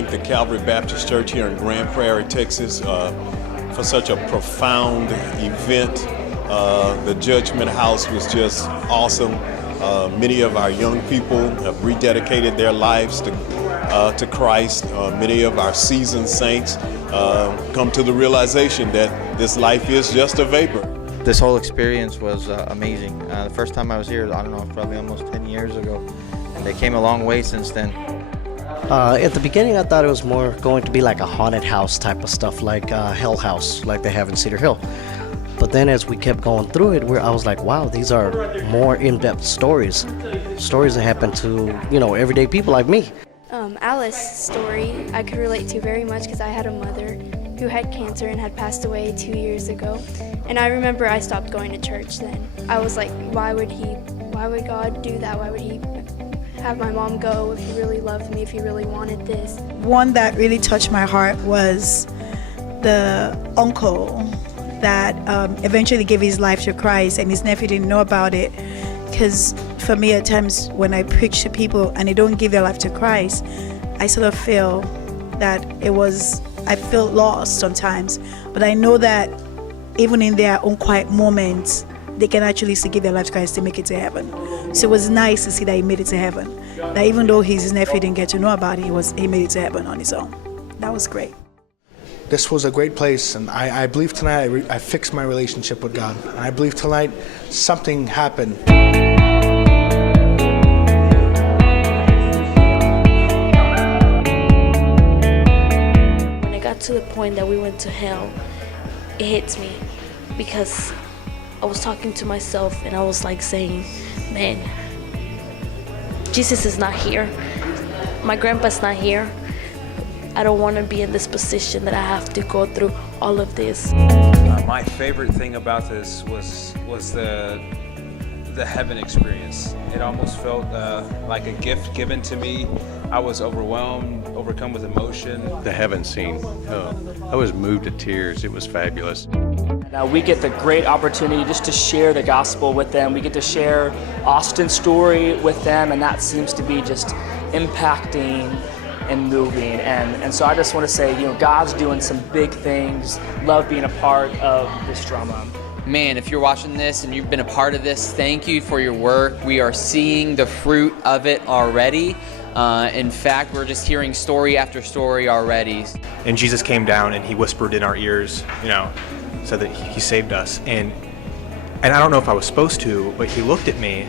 thank the Calvary Baptist Church here in Grand Prairie, Texas, for such a profound event. The Judgement House was just awesome. Many of our young people have rededicated their lives to Christ. Many of our seasoned saints come to the realization that this life is just a vapor. This whole experience was amazing. The first time I was here, I don't know, probably almost 10 years ago, and they came a long way since then. At the beginning, I thought it was more going to be like a haunted house type of stuff, like Hell House, like they have in Cedar Hill. But then as we kept going through it, I was like, wow, these are more in-depth stories that happen to, everyday people like me. Alice's story I could relate to very much because I had a mother who had cancer and had passed away 2 years ago. And I remember I stopped going to church then. I was like, why would God do that? Why would he have my mom go if he really loved me, if he really wanted this? One that really touched my heart was the uncle that eventually gave his life to Christ, and his nephew didn't know about it. Because for me, at times when I preach to people and they don't give their life to Christ, I sort of feel that I feel lost sometimes. But I know that even in their own quiet moments, they can actually still give their life to Christ to make it to heaven. So it was nice to see that he made it to heaven. That even though his nephew didn't get to know about it, he made it to heaven on his own. That was great. This was a great place, and I believe tonight I fixed my relationship with God. And I believe tonight something happened. When I got to the point that we went to hell, it hits me because I was talking to myself and I was like saying, man, Jesus is not here. My grandpa's not here. I don't want to be in this position that I have to go through all of this. My favorite thing about this was the heaven experience. It almost felt like a gift given to me. I was overcome with emotion. The heaven scene, I was moved to tears. It was fabulous. We get the great opportunity just to share the gospel with them. We get to share Austin's story with them, and that seems to be just impacting and moving. And so I just want to say, God's doing some big things. Love being a part of this drama. Man, if you're watching this and you've been a part of this, thank you for your work. We are seeing the fruit of it already. In fact, we're just hearing story after story already. And Jesus came down and he whispered in our ears, said that he saved us. And I don't know if I was supposed to, but he looked at me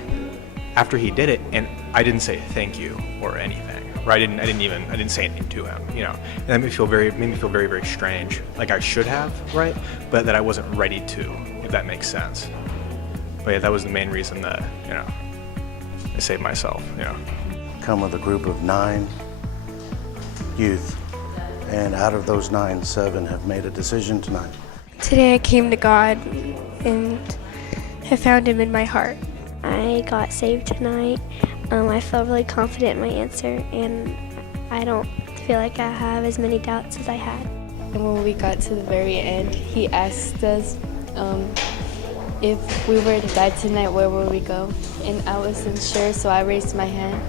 after he did it, and I didn't say thank you or anything. Or I didn't say anything to him, And that made me feel very, very strange. Like I should have, right? But that I wasn't ready to, if that makes sense. But yeah, that was the main reason that, I saved myself, Come with a group of 9 youth, and out of those 9, 7 have made a decision tonight. Today I came to God and have found him in my heart. I got saved tonight. I felt really confident in my answer, and I don't feel like I have as many doubts as I had. And when we got to the very end, he asked us if we were to die tonight, where would we go? And I wasn't sure, so I raised my hand,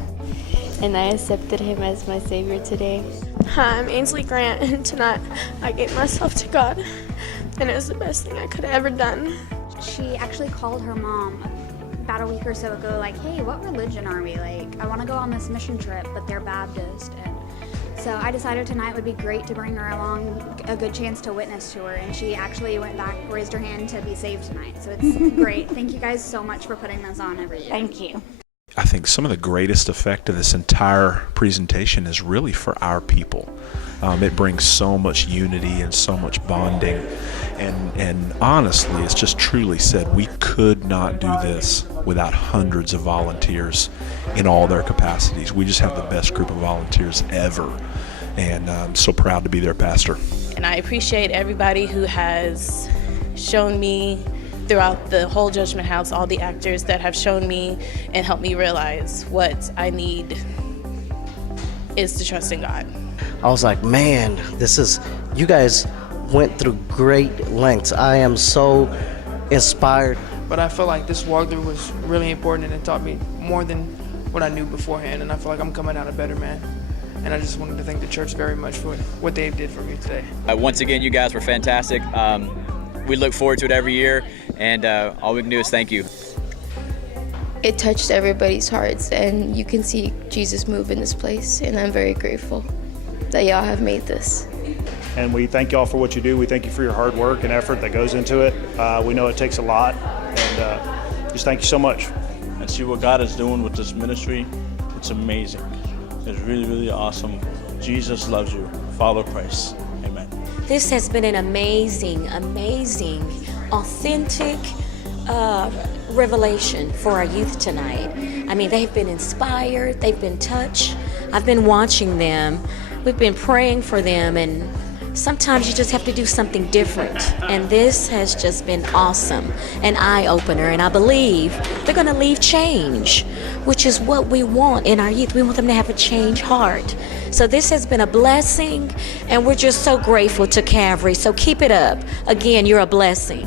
and I accepted him as my Savior today. Hi, I'm Ainsley Grant, and tonight I gave myself to God, and it was the best thing I could have ever done. She actually called her mom about a week or so ago, like, hey, what religion are we? Like, I want to go on this mission trip, but they're Baptist. And so I decided tonight would be great to bring her along, a good chance to witness to her. And she actually went back, raised her hand to be saved tonight. So it's great. Thank you guys so much for putting this on every year. Thank you. I think some of the greatest effect of this entire presentation is really for our people. It brings so much unity and so much bonding. And honestly, it's just truly said, we could not do this without hundreds of volunteers in all their capacities. We just have the best group of volunteers ever. And I'm so proud to be their pastor. And I appreciate everybody who has shown me throughout the whole Judgement House, all the actors that have shown me and helped me realize what I need is to trust in God. I was like, man, you guys went through great lengths. I am so inspired. But I feel like this walkthrough was really important, and it taught me more than what I knew beforehand, and I feel like I'm coming out a better man. And I just wanted to thank the church very much for what they did for me today. Once again, you guys were fantastic. We look forward to it every year, and all we can do is thank you. It touched everybody's hearts, and you can see Jesus move in this place, and I'm very grateful that y'all have made this. And we thank y'all for what you do. We thank you for your hard work and effort that goes into it. We know it takes a lot, and just thank you so much. And see what God is doing with this ministry. It's amazing. It's really, really awesome. Jesus loves you. Follow Christ. Amen. This has been an amazing, authentic revelation for our youth tonight. I mean, they've been inspired, they've been touched. I've been watching them. We've been praying for them, and sometimes you just have to do something different. And this has just been awesome, an eye-opener, and I believe they're going to leave change, which is what we want in our youth. We want them to have a changed heart. So this has been a blessing, and we're just so grateful to Calvary. So keep it up. Again, you're a blessing.